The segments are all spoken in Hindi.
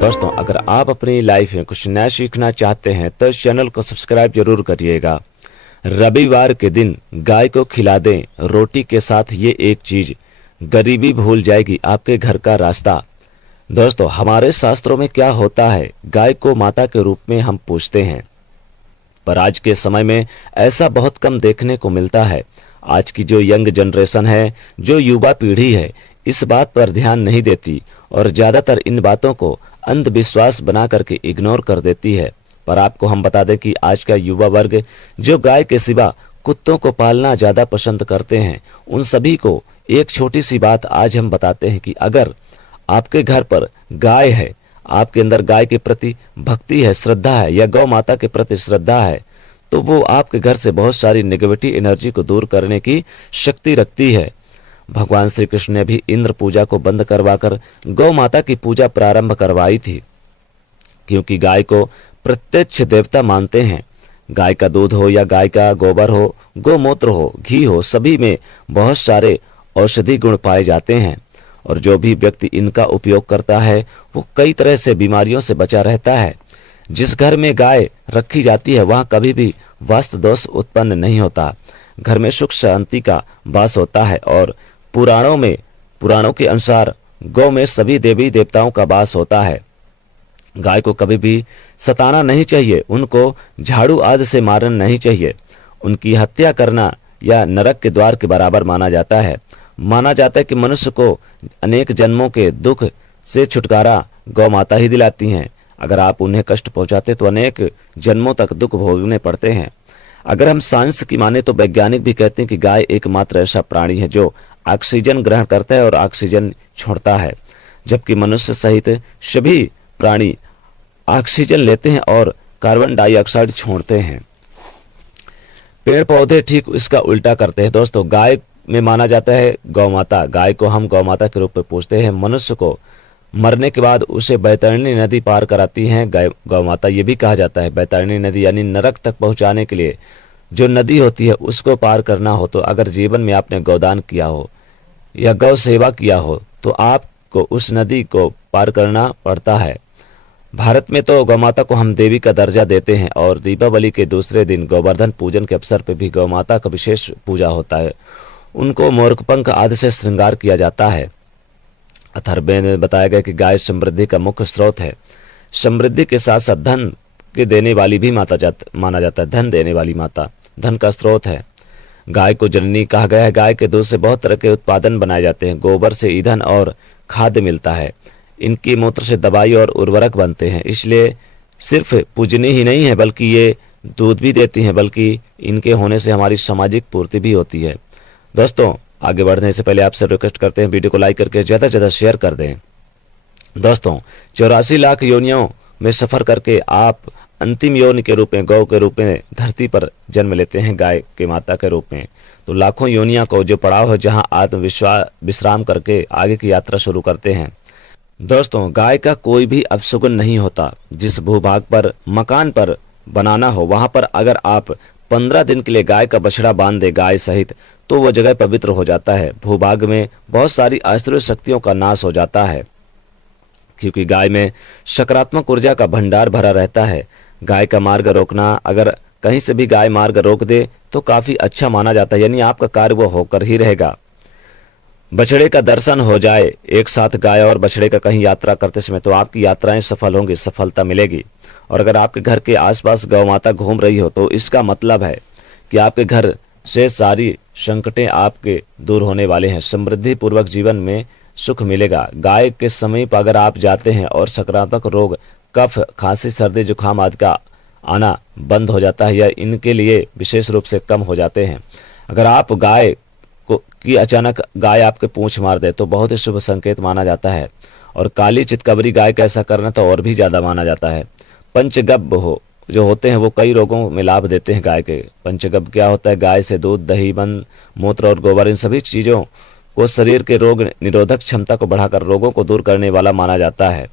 दोस्तों, अगर आप अपनी लाइफ में कुछ नया सीखना चाहते हैं तो इस चैनल को सब्सक्राइब जरूर करिएगा। रविवार के दिन गाय को खिला दें रोटी के साथ, ये एक चीज गरीबी भूल जाएगी आपके घर का रास्ता। दोस्तों, हमारे शास्त्रों में क्या होता है, गाय को माता के रूप में हम पूजते हैं, पर आज के समय में ऐसा बहुत कम देखने को मिलता है। आज की जो यंग जनरेशन है, जो युवा पीढ़ी है, इस बात पर ध्यान नहीं देती और ज्यादातर इन बातों को अंधविश्वास बना करके इग्नोर कर देती है। पर आपको हम बता दें कि आज का युवा वर्ग जो गाय के सिवा कुत्तों को पालना ज्यादा पसंद करते हैं, उन सभी को एक छोटी सी बात आज हम बताते हैं कि अगर आपके घर पर गाय है, आपके अंदर गाय के प्रति भक्ति है, श्रद्धा है, या गौ माता के प्रति श्रद्धा है, तो वो आपके घर से बहुत सारी नेगेटिव एनर्जी को दूर करने की शक्ति रखती है। भगवान श्री कृष्ण ने भी इंद्र पूजा को बंद करवाकर गौ माता की पूजा प्रारंभ करवाई थी, क्योंकि गाय को प्रत्यक्ष देवता मानते हैं। गाय का दूध हो या गाय का गोबर हो, गोमूत्र हो, घी हो, सभी में बहुत सारे औषधि गुण पाए जाते हैं और जो भी व्यक्ति इनका उपयोग करता है वो कई तरह से बीमारियों से बचा रहता है। जिस घर में गाय रखी जाती है वहां कभी भी वास्तु दोष उत्पन्न नहीं होता, घर में सुख शांति का वास होता है और पुराणों के अनुसार गौ में सभी देवी देवताओं का वास होता है। गाय को कभी भी सताना नहीं चाहिए, उनको झाड़ू आदि से मारना नहीं चाहिए। उनकी हत्या करना या नरक के द्वार के बराबर माना जाता है। माना जाता है कि मनुष्य को अनेक जन्मों के दुख से छुटकारा गौ माता ही दिलाती हैं। अगर आप उन्हें कष्ट पहुंचाते तो अनेक जन्मों तक दुख भोगने पड़ते हैं। अगर हम साइंस की माने तो वैज्ञानिक भी कहते हैं कि गाय एकमात्र ऐसा प्राणी है जो ऑक्सीजन ग्रहण करता है और ऑक्सीजन छोड़ता है, जबकि मनुष्य सहित सभी प्राणी ऑक्सीजन लेते हैं और कार्बन डाइऑक्साइड छोड़ते हैं। पेड़ पौधे ठीक इसका उल्टा करते हैं। दोस्तों, गाय में माना जाता है गौ माता, गाय को हम गौ माता के रूप में पूजते हैं। मनुष्य को मरने के बाद उसे बैतरणी नदी पार कराती हैं गौ माता। ये भी कहा जाता है बैतरणी नदी यानी नरक तक पहुंचाने के लिए जो नदी होती है उसको पार करना हो तो अगर जीवन में आपने गौदान किया हो या गौ सेवा किया हो तो आपको उस नदी को पार करना पड़ता है। भारत में तो गौ माता को हम देवी का दर्जा देते हैं और दीपावली के दूसरे दिन गोवर्धन पूजन के अवसर पर भी गौ माता का विशेष पूजा होता है। उनको मोरपंख आदि से श्रृंगार किया जाता है। अथर्ववेद में बताया गया कि गाय समृद्धि का मुख्य स्रोत है। समृद्धि के साथ साथ धन के देने वाली भी माता माना जाता है। धन देने वाली माता धन का स्रोत है। गाय को जननी कहा गया है। गाय के दूध से बहुत तरह के उत्पादन बनाए जाते हैं। गोबर से ईंधन और खाद्य मिलता है। इनकी मूत्र से दवाई और उर्वरक बनते हैं। इसलिए सिर्फ पूजनी ही नहीं है बल्कि ये दूध भी देती हैं, बल्कि इनके होने से हमारी सामाजिक पूर्ति भी होती है। दोस्तों, आगे बढ़ने से पहले आपसे रिक्वेस्ट करते हैं वीडियो को लाइक करके ज्यादा से ज्यादा शेयर कर दें। दोस्तों, 84 लाख योनियों में सफर करके आप अंतिम योनि के रूप में गौ के रूप में धरती पर जन्म लेते हैं, गाय के माता के रूप में। तो लाखों योनिया को जो पड़ाव है जहां आत्मविश्वास विश्राम करके आगे की यात्रा शुरू करते हैं। दोस्तों, गाय का कोई भी अपशुगन नहीं होता। जिस भूभाग पर मकान पर बनाना हो वहां पर अगर आप 15 दिन के लिए गाय का बछड़ा बांध दे गाय सहित तो वो जगह पवित्र हो जाता है। भूभाग में बहुत सारी आश्चर्य शक्तियों का नाश हो जाता है, क्योंकि गाय में सकारात्मक ऊर्जा का भंडार भरा रहता है। गाय का मार्ग रोकना, अगर कहीं से भी गाय मार्ग रोक दे तो काफी अच्छा माना जाता है, यानी आपका कार्य वो होकर ही रहेगा। बछड़े का दर्शन हो जाए एक साथ गाय और बछड़े का कहीं यात्रा करते समय तो आपकी यात्राएं सफल होंगी, सफलता मिलेगी। और अगर आपके घर के आसपास गौ माता घूम रही हो तो इसका मतलब है कि आपके घर से सारी संकटें आपके दूर होने वाले हैं। समृद्धि पूर्वक जीवन में सुख मिलेगा। गाय के समीप अगर आप जाते हैं और सकारात्मक रोग, कफ, खांसी, सर्दी, जुकाम आदि का आना बंद हो जाता है या इनके लिए विशेष रूप से कम हो जाते हैं। अगर आप गाय की अचानक गाय आपके पूंछ मार दे तो बहुत ही शुभ संकेत माना जाता है। और काली चितकबरी गाय का ऐसा करना तो और भी ज्यादा माना जाता है। पंचगव्य जो होते हैं वो कई रोगों में लाभ देते हैं गाय के। पंचगव्य क्या होता है? गाय से दूध, दही, बन, मूत्र और गोबर, इन सभी चीजों को शरीर के रोग निरोधक क्षमता को बढ़ाकर रोगों को दूर करने वाला माना जाता है।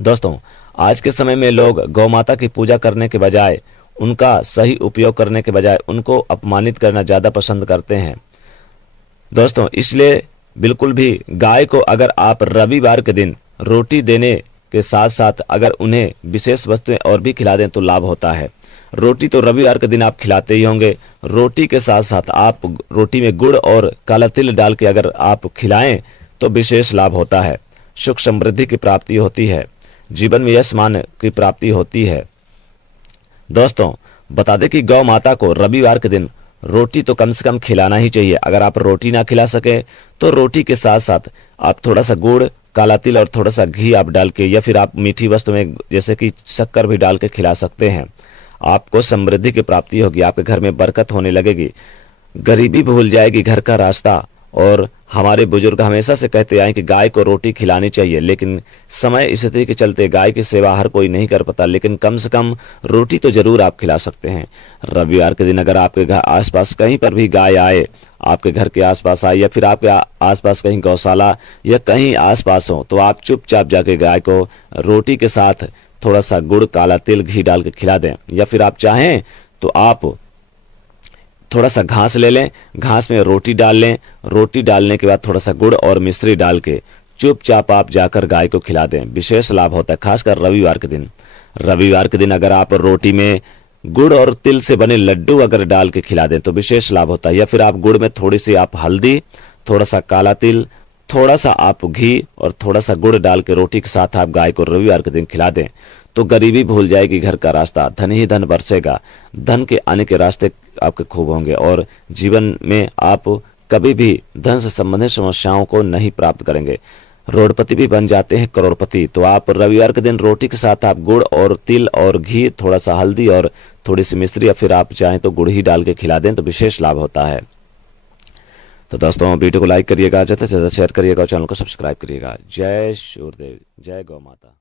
दोस्तों, आज के समय में लोग गौ माता की पूजा करने के बजाय, उनका सही उपयोग करने के बजाय उनको अपमानित करना ज्यादा पसंद करते हैं। दोस्तों, इसलिए बिल्कुल भी गाय को अगर आप रविवार के दिन रोटी देने के साथ साथ अगर उन्हें विशेष वस्तुएं और भी खिला दें तो लाभ होता है। रोटी तो रविवार के दिन आप खिलाते ही होंगे। रोटी के साथ साथ आप रोटी में गुड़ और काला तिल डाल के अगर आप खिलाएं तो विशेष लाभ होता है। सुख समृद्धि की प्राप्ति होती है, जीवन में यश मान की प्राप्ति होती है। दोस्तों बता दें कि गौ माता को रविवार के दिन रोटी तो कम से कम खिलाना ही चाहिए। अगर आप रोटी ना खिला सके तो रोटी के साथ साथ आप थोड़ा सा गुड़, काला तिल और थोड़ा सा घी आप डाल के, या फिर आप मीठी वस्तु में जैसे कि शक्कर भी डाल के खिला सकते हैं। आपको समृद्धि की प्राप्ति होगी, आपके घर में बरकत होने लगेगी, गरीबी भूल जाएगी घर का रास्ता। और हमारे बुजुर्ग हमेशा से कहते आए कि गाय को रोटी खिलानी चाहिए, लेकिन समय स्थिति के चलते गाय की सेवा हर कोई नहीं कर पाता, लेकिन कम से कम रोटी तो जरूर आप खिला सकते हैं। रविवार के दिन अगर आपके घर आसपास कहीं पर भी गाय आए, आपके घर के आसपास आए, या फिर आपके आसपास कहीं गौशाला या कहीं आसपास हो, तो आप चुपचाप जाके गाय को रोटी के साथ थोड़ा सा गुड़, काला तिल, घी डाल के खिला दें। या फिर आप चाहें तो आप थोड़ा सा घास ले लें, घास में रोटी डाल लें, रोटी डालने के बाद थोड़ा सा गुड़ और मिश्री डाल के चुपचाप आप जाकर गाय को खिला दें। विशेष लाभ होता है, खासकर रविवार के दिन। रविवार के दिन अगर आप रोटी में गुड़ और तिल से बने लड्डू अगर डाल के खिला दें तो विशेष लाभ होता है। या फिर आप गुड़ में थोड़ी सी आप हल्दी, थोड़ा सा काला तिल, थोड़ा सा आप घी और थोड़ा सा गुड़ डाल के रोटी के साथ आप गाय को रविवार के दिन खिला दें तो गरीबी भूल जाएगी घर का रास्ता, धन ही धन बरसेगा, धन के आने के रास्ते आपके खूब होंगे और जीवन में आप कभी भी धन से संबंधित समस्याओं को नहीं प्राप्त करेंगे, रोडपति भी बन जाते हैं, करोड़पति। तो आप रविवार के दिन रोटी के साथ आप गुड़ और तिल और घी, थोड़ा सा हल्दी और थोड़ी सी मिश्री, या फिर आप चाहें तो गुड़ ही डाल के खिला दें तो विशेष लाभ होता है। तो दोस्तों वीडियो को लाइक करिएगा, ज़्यादा से ज़्यादा शेयर करिएगा और चैनल को सब्सक्राइब करिएगा। जय सूर्यदेव, जय गौ माता।